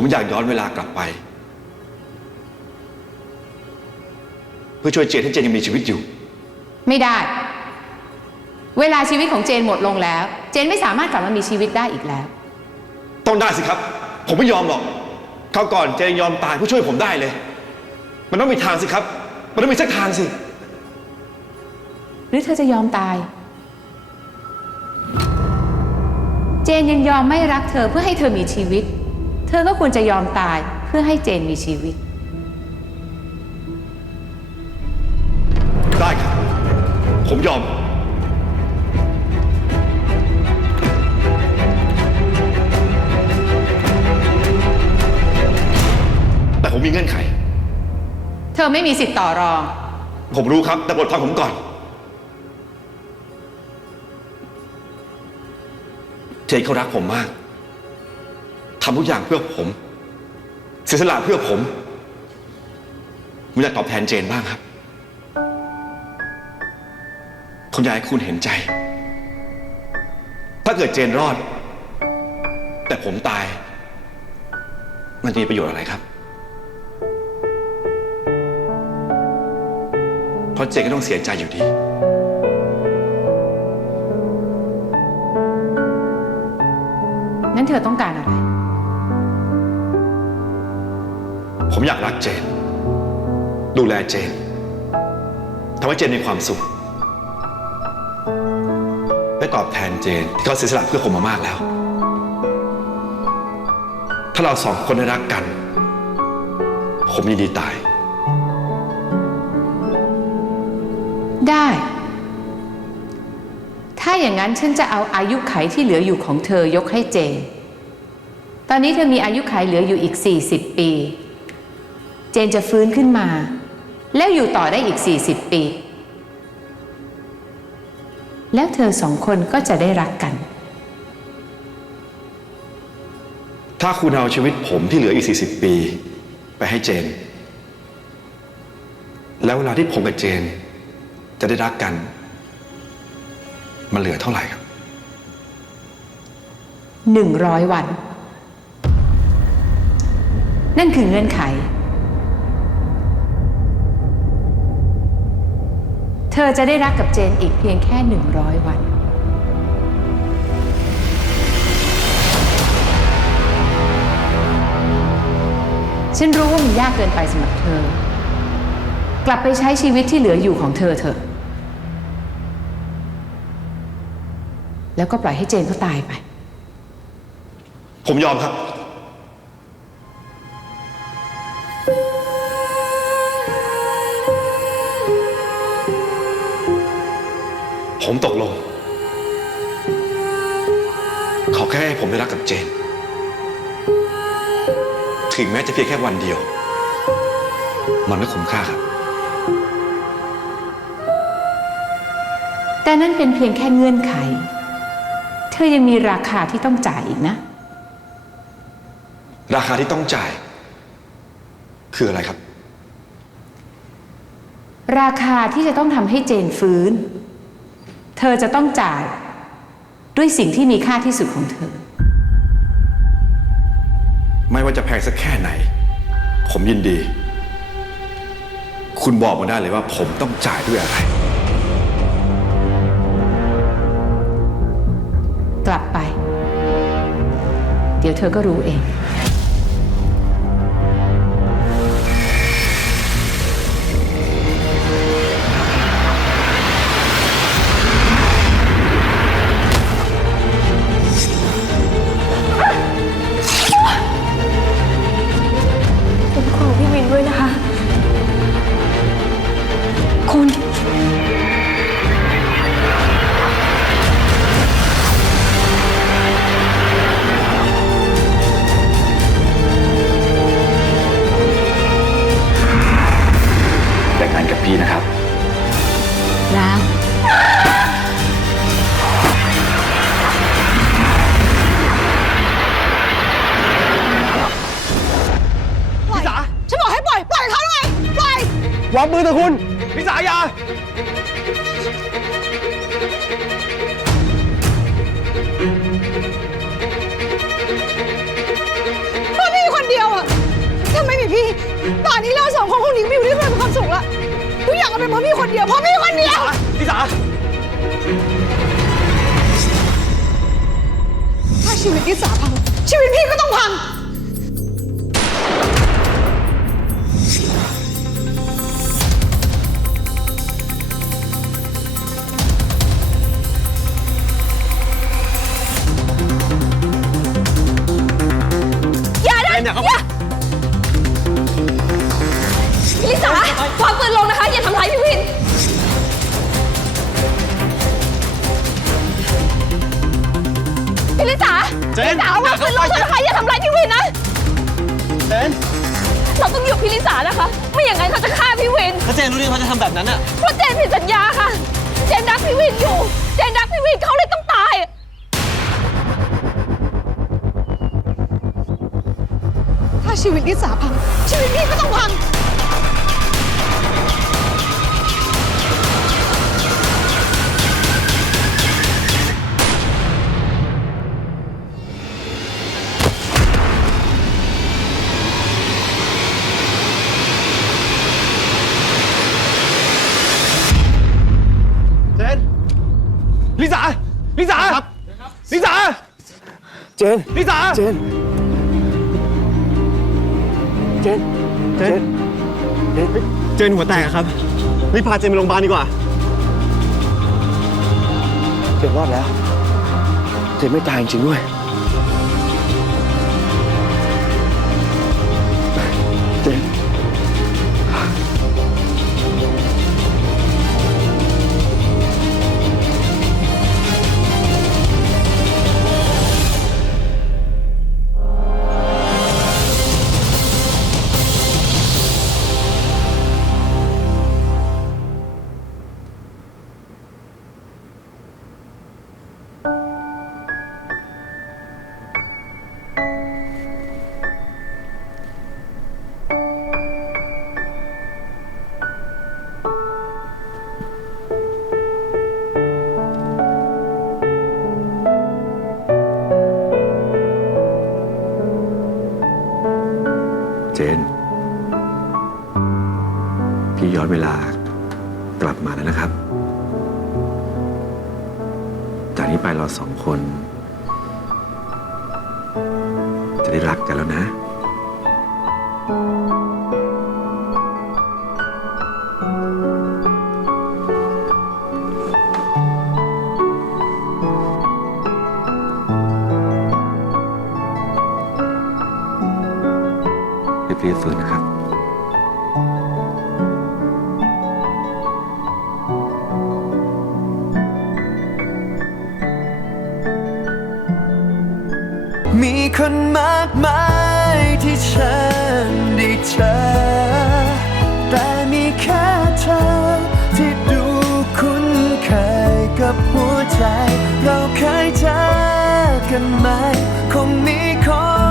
ผมอยากย้อนเวลากลับไป เพื่อช่วยเจนให้เจนยังมีชีวิตอยู่ ไม่ได้ เวลาชีวิตของเจนหมดลงแล้ว เจนไม่สามารถกลับมามีชีวิตได้อีกแล้ว ต้องได้สิครับ ผมไม่ยอมหรอกคราวก่อนเจนยอมตายเพื่อช่วยผมได้เลย มันต้องมีทางสิครับ มันต้องมีสักทางสิ หรือเธอจะยอมตาย เจนยังยอมไม่รักเธอเพื่อให้เธอมีชีวิต เธอก็ควรจะยอมตายเพื่อให้เจนมีชีวิต ได้ครับ ผมยอม แต่ผมมีเงื่อนไข เธอไม่มีสิทธิ์ต่อรอง ผมรู้ครับ แต่บทฟังผมก่อน เจนเขารักผมมากทำทุกอย่างเพื่อผมเสียสละเพื่อผมผมอยากตอบแทนเจนบ้างครับผมอยากให้คุณเห็นใจ ถ้าเกิดเจนรอด แต่ผมตาย มันจะมีประโยชน์อะไรครับ เพราะเจนก็ต้องเสียใจอยู่ดีงั้นเธอต้องการอะไร ผมอยากรักเจน ดูแลเจนทำให้เจนมีความสุขและตอบแทนเจนที่เขาเสียสละเพื่อผมมามากแล้ว ถ้าเราสองคนได้รักกัน ผมยินดีตาย ได้ ถ้าอย่างนั้นฉันจะเอาอายุไขที่เหลืออยู่ของเธอยกให้เจน ตอนนี้เธอมีอายุไขเหลืออยู่อีก 40 ปี เจนจะฟื้นขึ้นมา แล้วอยู่ต่อได้อีก 40 ปี แล้วเธอสองคนก็จะได้รักกัน ถ้าคุณเอาชีวิตผมที่เหลืออีก 40 ปี ไปให้เจน แล้วเวลาที่ผมกับเจน จะได้รักกัน มันเหลือเท่าไหร่ครับ100วัน นั่นคือเงื่อนไข ธอจะได้รักกับเจนอีกเพียงแค่ 100 วัน ฉันรู้ว่ามันยากเกินไปสำหรับเธอ กลับไปใช้ชีวิตที่เหลืออยู่ของเธอเถอะ แล้วก็ปล่อยให้เจนเขาตายไป ผมยอมครับ ผมตกลง ขอแค่ให้ผมได้รักกับเจน ถึงแม้จะเพียงแค่วันเดียว มันก็คุ้มค่าครับ แต่นั่นเป็นเพียงแค่เงื่อนไข เธอยังมีราคาที่ต้องจ่ายอีกนะ ราคาที่ต้องจ่าย คืออะไรครับ ราคาที่จะต้องทำให้เจนฟื้น เธอจะต้องจ่ายด้วยสิ่งที่มีค่าที่สุดของเธอ ไม่ว่าจะแพงสักแค่ไหน ผมยินดี คุณบอกมาได้เลยว่าผมต้องจ่ายด้วยอะไร กลับไป เดี๋ยวเธอก็รู้เอง วางมือเถอะคุณพิสายาเพราะพี่คนเดียวถ้าไม่มีพี่ป่านนี้เราสองคนคงหนีไปอยู่ด้วยกันมีความสุขละทุกอย่างก็เป็นเพราะพี่คนเดียวเพราะพี่คนเดียวพี่สาถ้าชีวิตลิสาพัง ชีวิตพี่ก็ต้องพัง เราต้องอยู่กับพี่ลิสานะคะ ไม่อย่างนั้นเขาจะฆ่าพี่วินถ้าเจนรู้ได้เขาจะทำแบบนั้นอะเพราะเจนผิดสัญญาค่ะ เจนรักพี่วินอยู่ เจนรักพี่วินเขาเลยต้องตาย ถ้าชีวิตลิสาพังชีวิตพี่ก็ เจน ลิสาเจน เจน เจน เจน เจนหัวแตกอะครับรีบพาเจนไปโรงพยาบาลดีกว่า เจนรอดแล้ว เจนไม่ตายจริงๆด้วย เจน พี่ย้อนเวลากลับมาแล้วนะครับ จากนี้ไปเราสองคน จะได้รักกันแล้วนะ รีบๆฟื้นนะครับมีคนมากมายที่ฉันได้เจอ แต่มีแค่เธอ ที่ดูคุ้นเคยกับหัวใจ เราเคยเจอกันไหมคงมีคน